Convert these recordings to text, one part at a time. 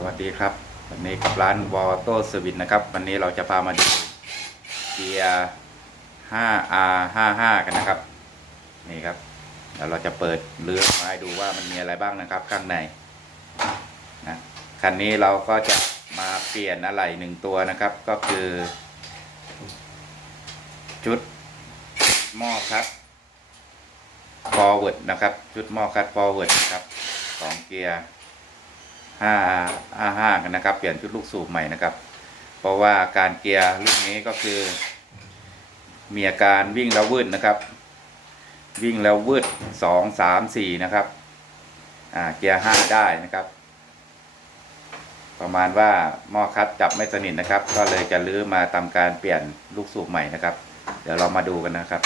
สวัสดีครับวันนี้กับร้านวอโต้เซอร์วิสนะครับวันนี้เราจะพามาดูเกียร์ 5R55 กันนะครับนี่ครับเดี๋ยวเราจะเปิดเรื่องมาให้ดูว่ามันมีอะไรบ้างนะครับข้างในนะคันนี้เราก็จะมาเปลี่ยนอะไหล่หนึ่งตัวนะครับก็คือชุดหม้อคัดฟอร์เวิร์ดนะครับชุดหม้อคัดฟอร์เวิร์ดนะครับของเกียร์5R55 กันนะครับเปลี่ยนชุดลูกสูบใหม่นะครับเพราะว่าการเกียร์ลูกนี้ก็คือมีอาการวิ่งแล้ววืดนะครับวิ่งแล้ววืด2 3 4นะครับเกียร์5ได้นะครับประมาณว่าหม้อคัดจับไม่สนิทนะครับก็เลยจะลื้อมาทำการเปลี่ยนลูกสูบใหม่นะครับเดี๋ยวเรามาดูกันนะครับ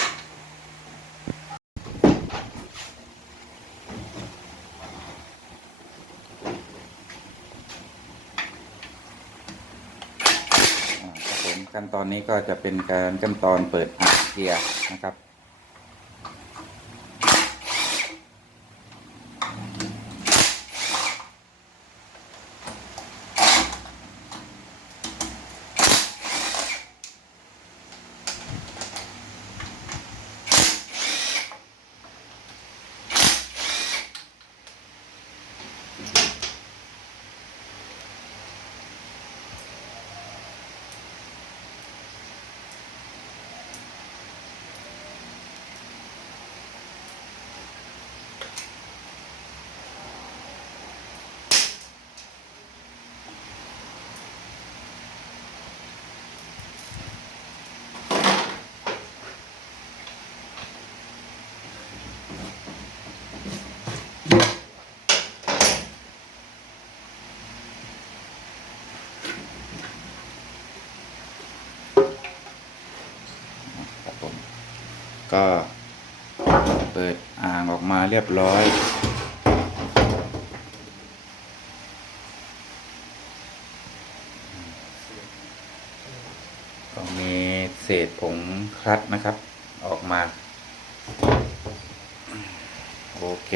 ขั้นตอนนี้ก็จะเป็นการขั้นตอนเปิดเกียร์นะครับก็เปิดอ่างออกมาเรียบร้อยก็มีเศษผงคลัตช์นะครับออกมาโอเค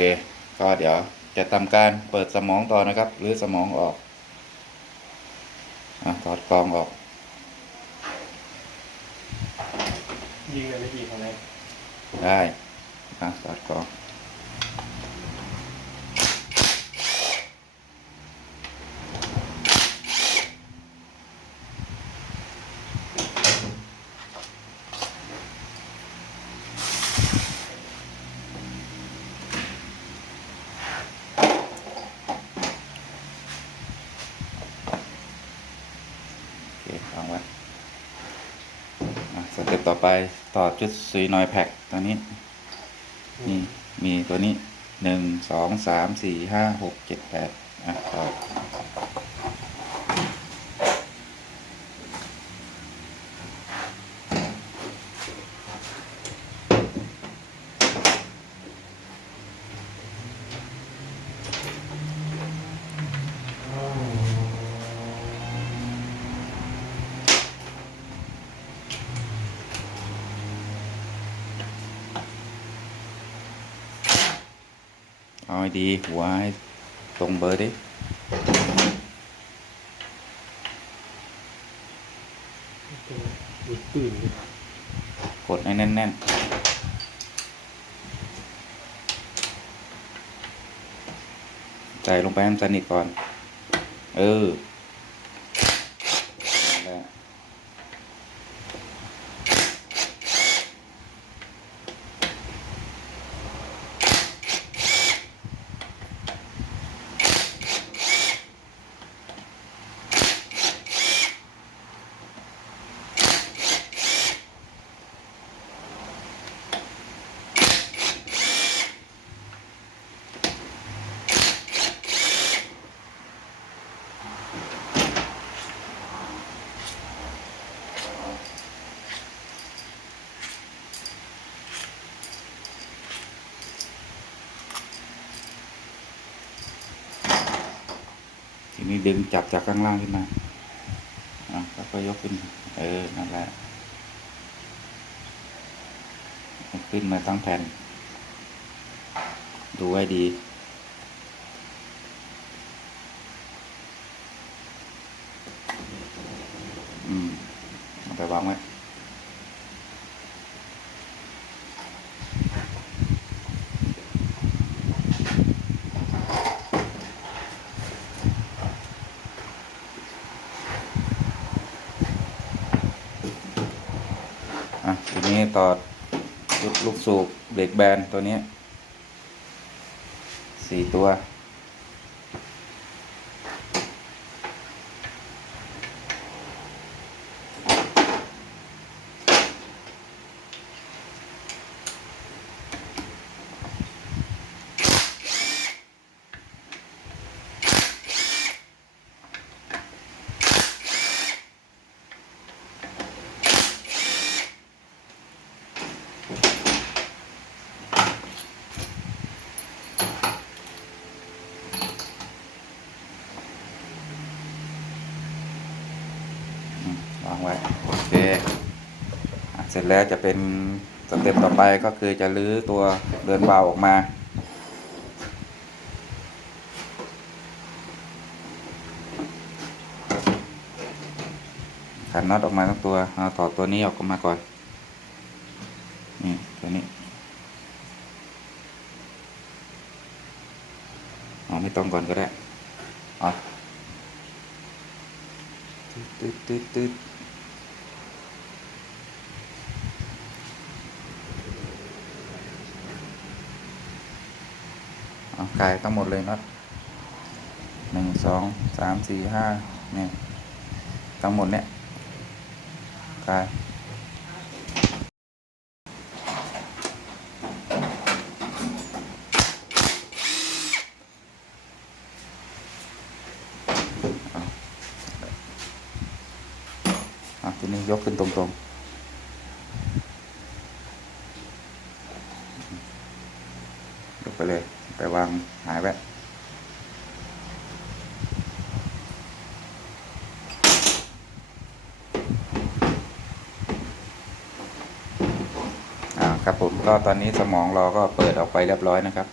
ก็เดี๋ยวจะทำการเปิดสมองต่อนะครับหรือสมองออกถอดกรองออกยิงกันได้กี่คะแนนได้ถอดกรองวางไว้สเต็ปต่อไปต่อชุดซุยนอยแพ็กตัวนี้นี่มีตัวนี้1 2 3 4 5 6 7 8ต่อเอาให้ดีหัวให้ตรงเบอร์ดิกดให้แน่นๆใส่ลงไปให้มันสนิทก่อนนั่นแหละทีนี้ดึงจับจากข้างล่างขึ้นมาแล้วก็ยกขึ้นนั่นแหละขึ้นมาทั้งแผ่นดูไว้ดี วางไว้ทีนี้ต่อชุดลูกสูบเบรกแบนตัวนี้4 ตัววางไว้โอเคเสร็จแล้วจะเป็นสเต็ปต่อไปก็คือจะรื้อตัวเรือนวาล์วออกมาขันน็อตออกมาทั้งตัวเอาถอดตัวนี้ออกมาก่อนนี่ตัวนี้ไม่ต้องก่อนก็ได้ตืดกายทั้งหมดเลยน็อต1 2 3 4 5เนี่ยทั้งหมดเนี่ยกายทีนี้ยกขึ้นตรงๆยกไปเลยไปวางหายไปครับผมก็ตอนนี้สมองเราก็เปิดออกไปเรียบร้อยนะครับ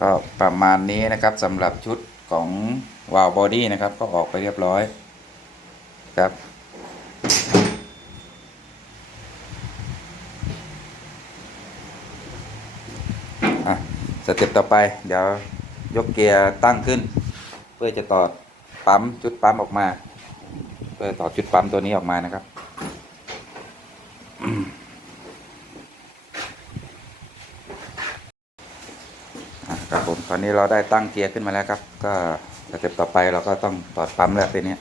ก็ประมาณนี้นะครับสำหรับชุดของวาล์วบอดี้นะครับก็ออกไปเรียบร้อยครับสเต็ปต่อไปเดี๋ยวยกเกียร์ตั้งขึ้นเพื่อจะต่อปั๊มจุดปั๊มออกมาเพื่อต่อจุดปั๊มตัวนี้ออกมานะครับครับผมตอนนี้เราได้ตั้งเกียร์ขึ้นมาแล้วครับก็สเต็ปต่อไปเราก็ต้องต่อปั๊มแล้วทีนี้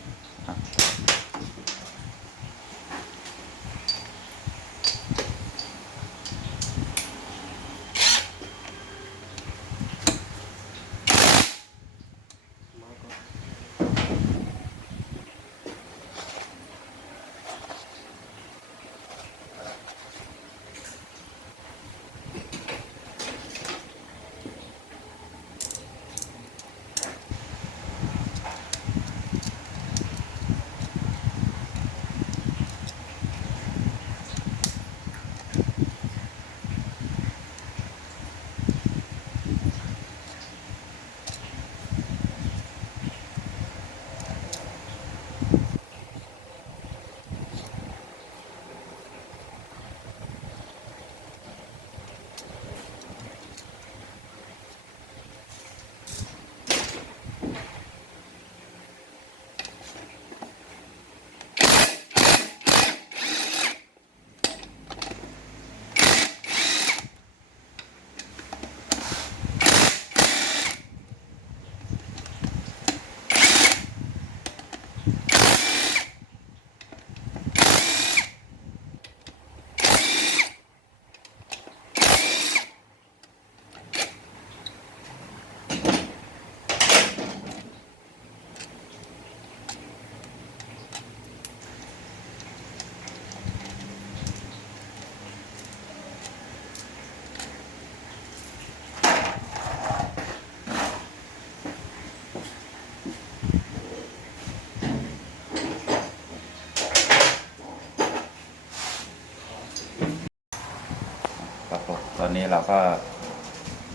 นี้เราก็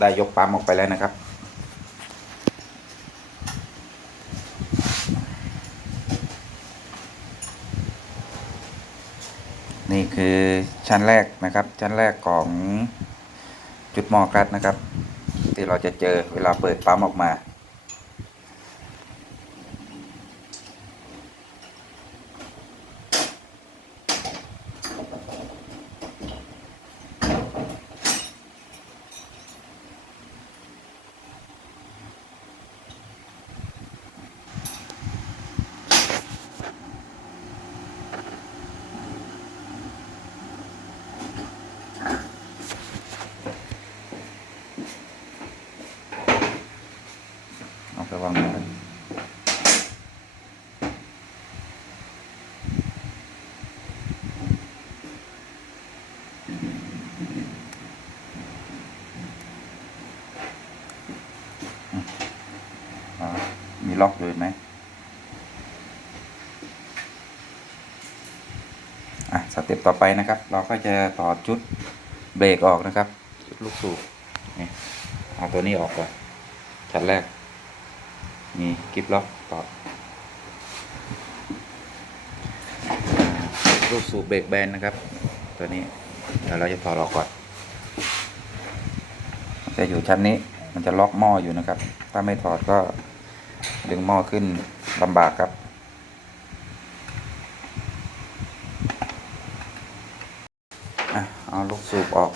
ได้ยกปั๊มออกไปแล้วนะครับนี่คือชั้นแรกนะครับชั้นแรกของจุดหม้อคลัตช์นะครับที่เราจะเจอเวลาเปิดปั๊มออกมาเอาไปวางไว้มีล็อกอยู่ไหมสเต็ปต่อไปนะครับ เราก็จะต่อชุดเบรกออกนะครับชุดลูกสูบนี่เอาตัวนี้ออกก่อนชั้นแรกมีกิ๊บล็อกต่อลูกสูบเบรกแบนนะครับตัวนี้เดี๋ยวเราจะถอดออกก่อนจะอยู่ชั้นนี้มันจะล็อกหม้ออยู่นะครับถ้าไม่ถอดก็ดึงหม้อขึ้นลำบากครับเอาลูกสูบออก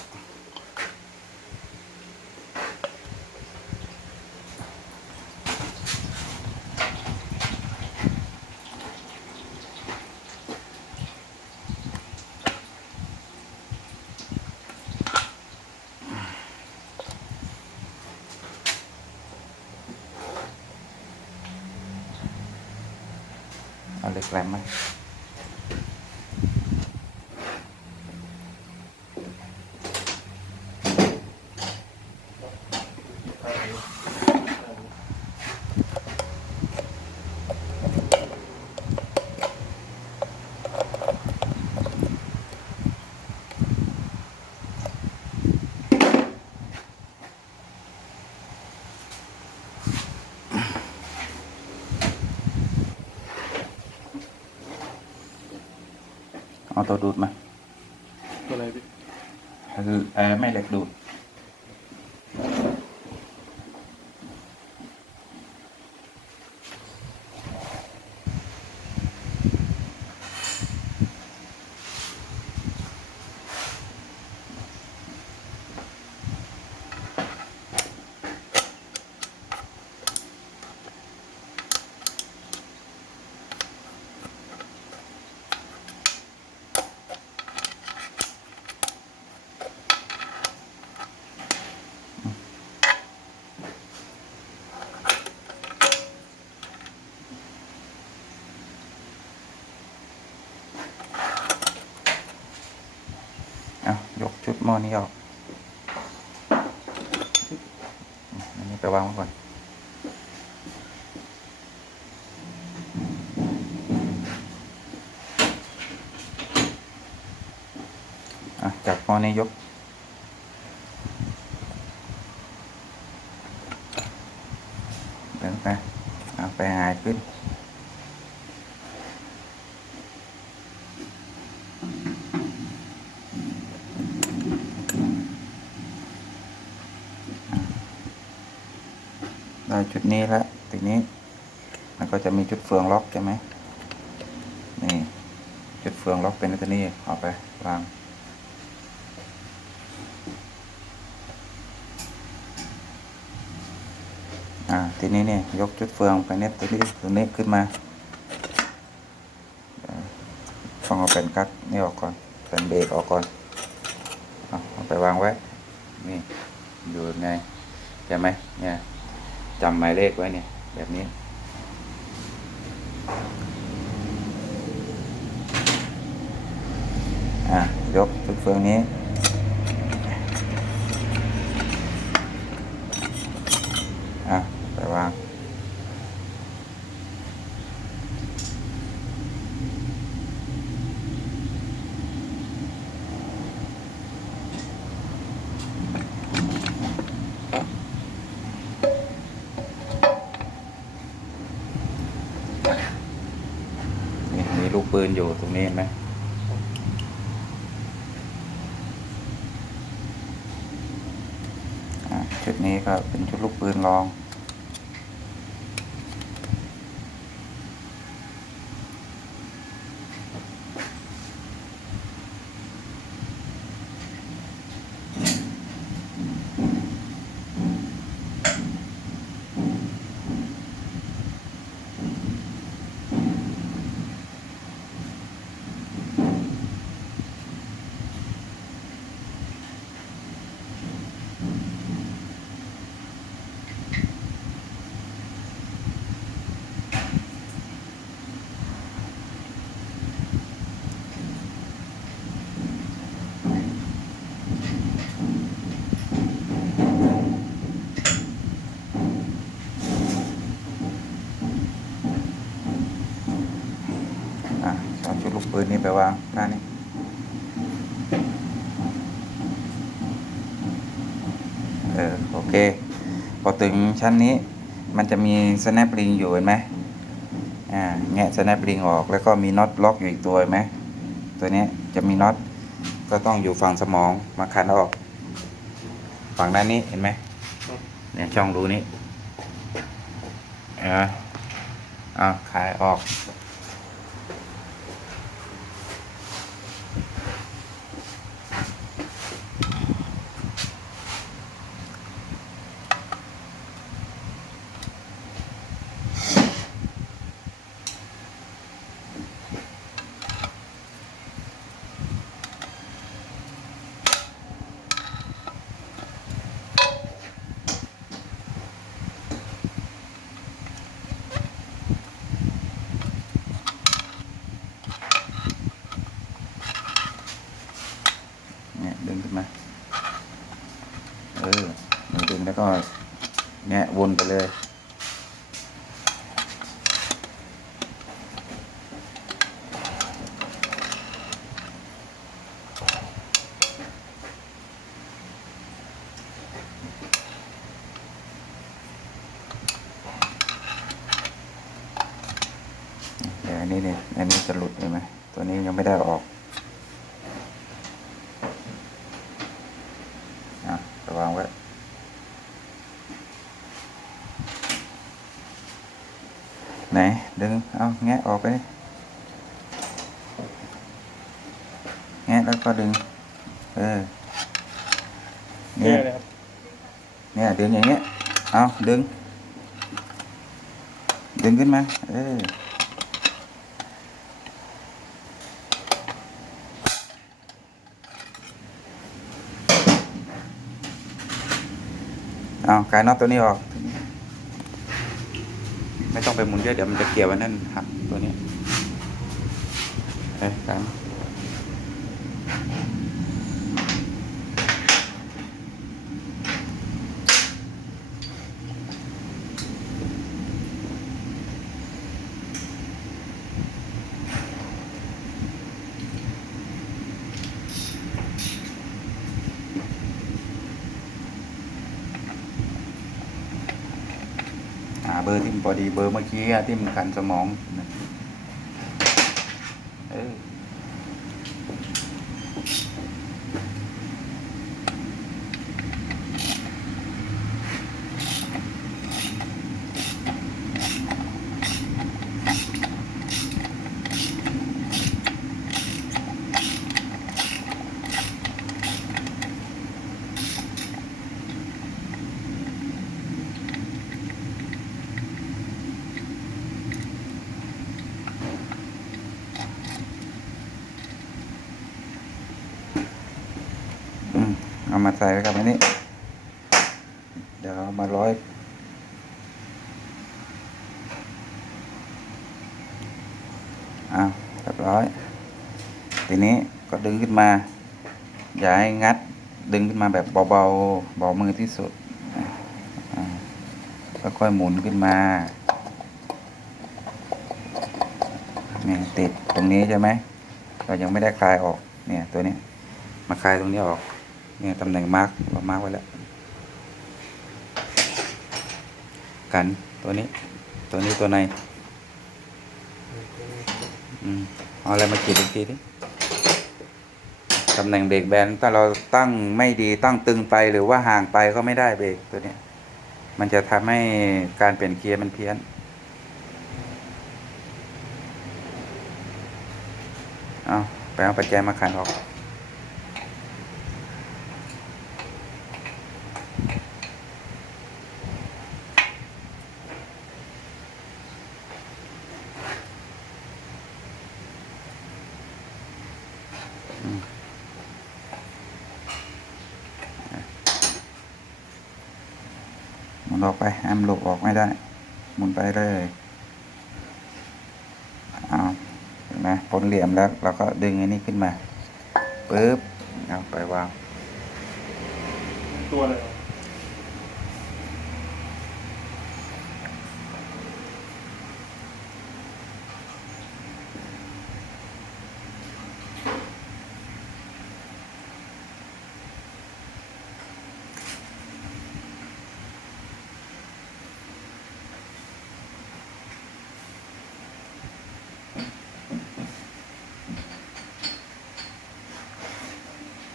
เอาเหล็กแหลมไหมเอาตัวดูดมา ตัวอะไรพี่ ไม่เหล็กดูดยกชุดหม้อนี้ออกอันนี้ไปวางไว้ก่อนจากหม้อนี้ยกเดินไปไปหายขึ้นได้จุดนี้แล้วทีนี้มันก็จะมีจุดเฟืองล็อกใช่ไหมนี่จุดเฟืองล็อกเป็นตัวนี้เอาไปวางทีนี้เนี่ยยกจุดเฟืองไปเน็ตตัวนี้ขึ้นมาฟังเอาเป็นกั๊กนี่ออกก่อนเป็นเบรกออกก่อนเอาไปวางไว้นี่อยู่ในใช่ไหมเนี่ยจำหมายเลขไว้เนี่ยแบบนี้ยกจุดเฟืองนี้ไปวาง นี่มีลูกปืนอยู่ตรงนี้เห็นไหมชุดนี้ก็เป็นชุดลูกปืนรองเอาชุดลูกปืนนี้ไปวางหน้านี้โอเคพอถึงชั้นนี้มันจะมี snap ring อยู่เห็นไหมแงะ snap ring ออกแล้วก็มีน็อตล็อกอยู่อีกตัวเห็นไหมตัวนี้จะมีน็อตก็ต้องอยู่ฝั่งสมองมาขันออกฝั่งด้านนี้เห็นไหมเนี่ยช่องรูนี้คลายออกดึงขึ้นมาดึงแล้วก็แงะวนไปเลยเดี๋ยวอันนี้จะหลุดเลยไหมตัวนี้ยังไม่ได้ออกระวังไว้ไหนดึงเอาแงะออกไปแงะแล้วก็ดึงเนี่ยเลยครับ เนี่ยดึงอย่างเงี้ยเอาดึงขึ้นมาเอาคลายน็อตตัวนี้ออกไม่ต้องไปหมุนเยอะเดี๋ยวมันจะเกี่ยวไว้นั่นหักตัวนี้กันเบอร์ที่พอดีเบอร์เมื่อกี้ที่มันกันสมองเอามาใส่ไว้กับอันนี้เดี๋ยวเอามาร้อยเรียบร้อยทีนี้ก็ดึงขึ้นมาอย่าให้งัดดึงขึ้นมาแบบเบาๆเบามือที่สุดค่อยๆหมุนขึ้นมานี่ติดตรงนี้ใช่ไหมเรายังไม่ได้คลายออกเนี่ยตัวนี้มาคลายตรงนี้ออกเนี่ยตำแหน่งมาร์กเรามาร์กไว้แล้วกันตัวนี้ตัวใน เอาอะไรมาขีดอีกทีดิตำแหน่งเบรกแบนถ้าเราตั้งไม่ดีตั้งตึงไปหรือว่าห่างไปก็ไม่ได้เบรกตัวเนี้ยมันจะทำให้การเปลี่ยนเกียร์มันเพี้ยนเอาไปเอาปัจจัยมาขันออกหมุนออกไปห้ามหลุดออกไม่ได้หมุนไปเลยเอาเห็นไหมพ้นเหลี่ยมแล้วเราก็ดึงอันนี้ขึ้นมาปึ๊บเอาไปวาง ตัวอะไรวะ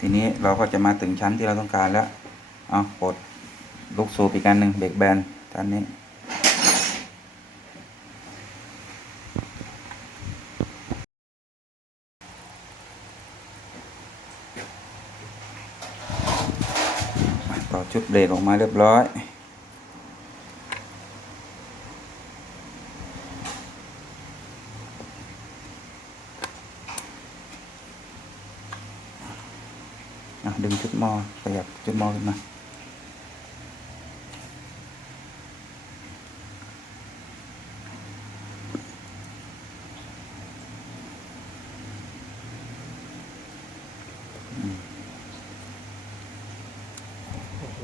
ทีนี้เราก็จะมาถึงชั้นที่เราต้องการแล้วเอาปลดลูกสูบอีกอันหนึ่งเบรกแบนชั้นนี้ต่อชุดเบรกออกมาเรียบร้อยดึงชุดหม้อขยับชุดหม้อขึ้นมา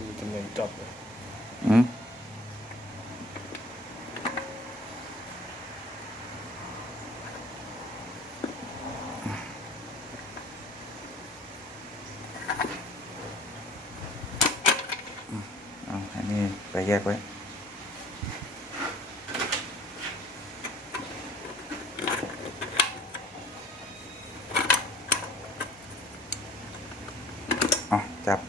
มีตำแหน่งจับเลย อืมเอาอันนี้ไปแยกไว้เอาจับ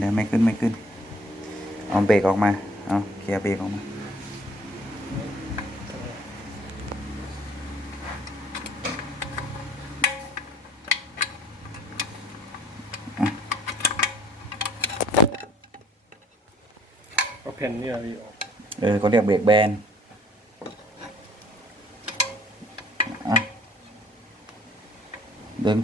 เดี๋ยวไม่ขึ้นเอาเบรกออกมาเอาเคลียร์เบรกออกมาเอาแผ่นนี่อะไรออก เขาเรียกเบรกแบนอ่ะดึง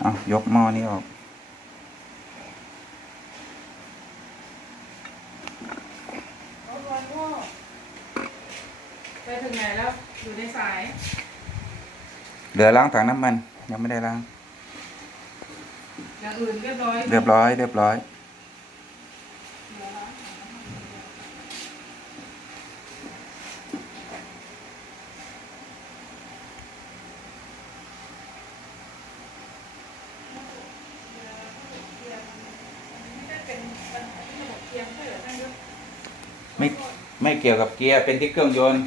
เอายกหม้อนี้ออกไปถึงไหนแล้วอยู่ในสาย เหลือล้างถังน้ำมันยังไม่ได้ล้าง อย่างอื่นเรียบร้อย เรียบร้อยไม่เกี่ยวกับเกียร์เป็นที่เครื่องยนต์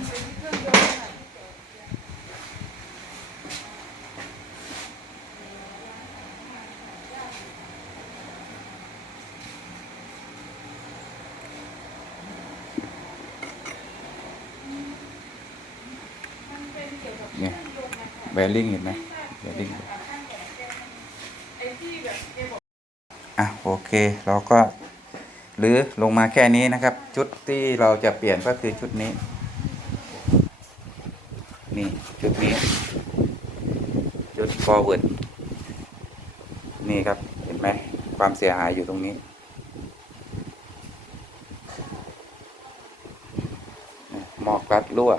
เนี่ยแบริ่งเห็นไหมแบริ่งโอเคเราก็ หรือลงมาแค่นี้นะครับ ชุดที่เราจะเปลี่ยนก็คือชุดนี้ นี่ชุดนี้ ชุด forward นี่ครับเห็นไหมความเสียหายอยู่ตรงนี้หมอกกัดรั่ว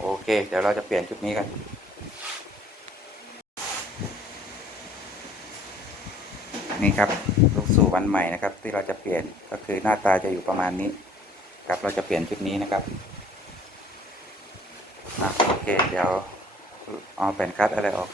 โอเค เดี๋ยวเราจะเปลี่ยนชุดนี้กันนี่ครับลูกสู่วันใหม่นะครับ ที่เราจะเปลี่ยนก็คือหน้าตาจะอยู่ประมาณนี้ครับเราจะเปลี่ยนชุดนี้นะครับโอเค เดี๋ยวเอาแผ่นคัดอะไรออก